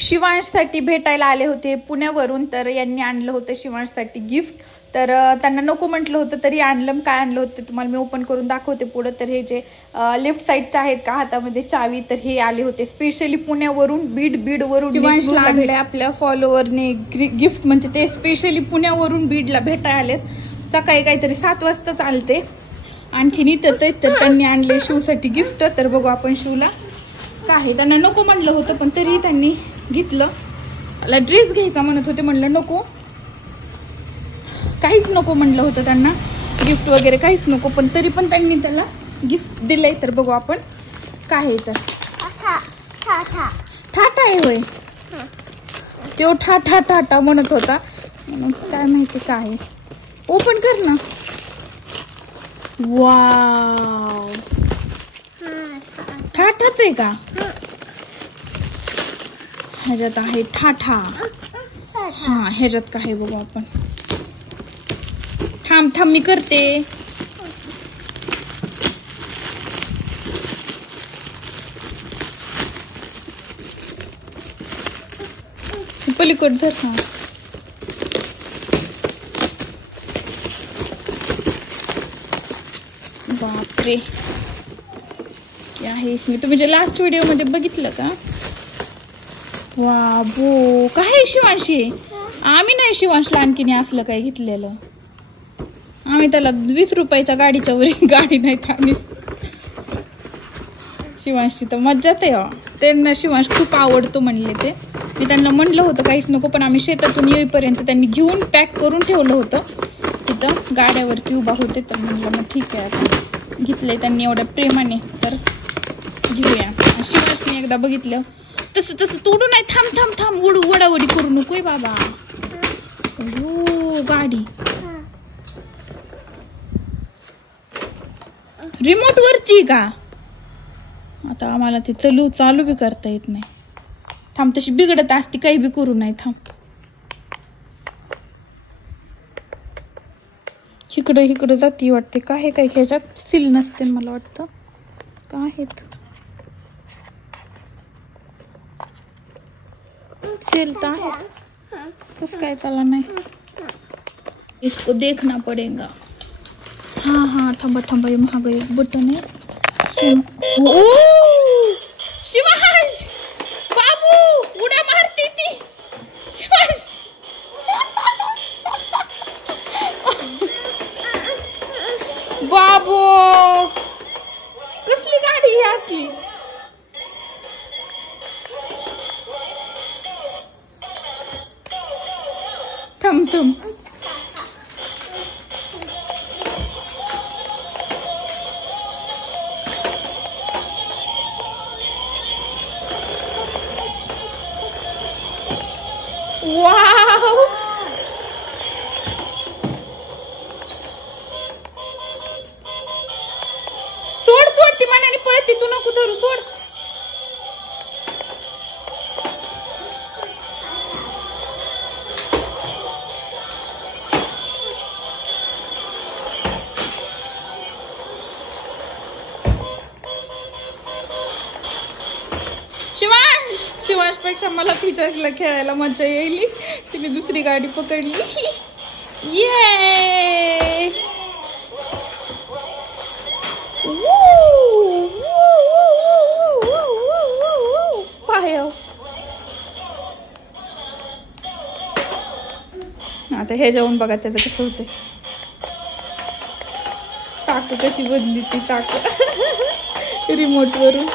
शिवांशसाठी भेटायला आले होते पुण्यावरून, तर यांनी आणलं होतं शिवांशसाठी गिफ्ट. तर त्यांना नको म्हटलं होतं तरी आणलं. काय आणलं होतं तुम्हाला मी ओपन करून दाखवते पुढं. तर हे जे लेफ्ट साईडचे आहेत का हातामध्ये चावी, तर हे आले होते स्पेशली पुण्यावरून, बीडवरून. शिवांशला आणले आपल्या फॉलोअरने गिफ्ट, म्हणजे ते स्पेशली पुण्यावरून बीडला भेटायला आलेत. सकाळी काहीतरी 7 वाजता चालते. आणखीन इथं तर त्यांनी आणले शिवसाठी गिफ्ट. तर बघू आपण शिवला काय. त्यांना नको म्हणलं होतं पण तरी त्यांनी घेतलं. मला ड्रेस घ्यायचा म्हणत होते, म्हणलं नको, काहीच नको म्हणलं होतं त्यांना, गिफ्ट वगैरे काहीच नको, पण तरी पण त्यांनी त्याला गिफ्ट दिलंय. तर बघू आपण काय आहे. तर ठाठा आहे होय, तो ठाठा म्हणत होता, म्हणून काय माहिती काय आहे. ओपन कर ना. वाव, ठाठाच आहे का? ह्याच्यात आहे ठाठा. हा, ह्याच्यात काय आहे बघू आपण. थांब मी करते. पलीकड धर. हा, बापरे, काय आहे मी तुम्ही जे लास्ट व्हिडिओ मध्ये बघितलं का. वाबो, काय शिवांशी, आम्ही नाही शिवांशला आणखीन असलं काय घेतलेलं. आम्ही त्याला 20 रुपयाच्या गाडीच्या वर गाडी नाही थांबली. शिवांशची तर मज्जाच आहे. त्यांना शिवांश खूप आवडतो म्हणले ते. मी त्यांना म्हणलं होतं काहीच नको, पण आम्ही शेतातून येईपर्यंत त्यांनी घेऊन पॅक करून ठेवलं होतं तिथं गाड्यावरती उभा होते. तर म्हणलं मग ठीक आहे, आता घेतलंय त्यांनी एवढ्या प्रेमाने तर घेऊया. शिवांशने एकदा बघितलं तसं तोडू नाही. थांब वडावडी करू नकोय बाबा. हो, गाडी रिमोट वरची का. आता आम्हाला ते चालू बी करता येत नाही. थांब, तशी बिघडत असती, काही बी करू नाही. थांब, इकडं जाती वाटते. काय काय ह्याच्यात सील नसते मला वाटतं. काय आहेत सील तर आहे, कस काय त्याला नाही. इसको देखना पडेगा. हाँ, थांबा, ये महाग एक बटन है. ओ शिवांश, बाबू उड्या मारती ती. शिवांश, बाबू कसली गाडी ही असली. थांब. वाव, सोड ती मनाने पळते, तू नको धरू, सोड. शिवांश पेक्षा मला तिच्याला खेळायला मजा येईल. तिने दुसरी गाडी पकडली. ये पाय. आता हे जाऊन बघा त्याचं कसं होते. टाक कशी बदली ती टाक रिमोट वरून.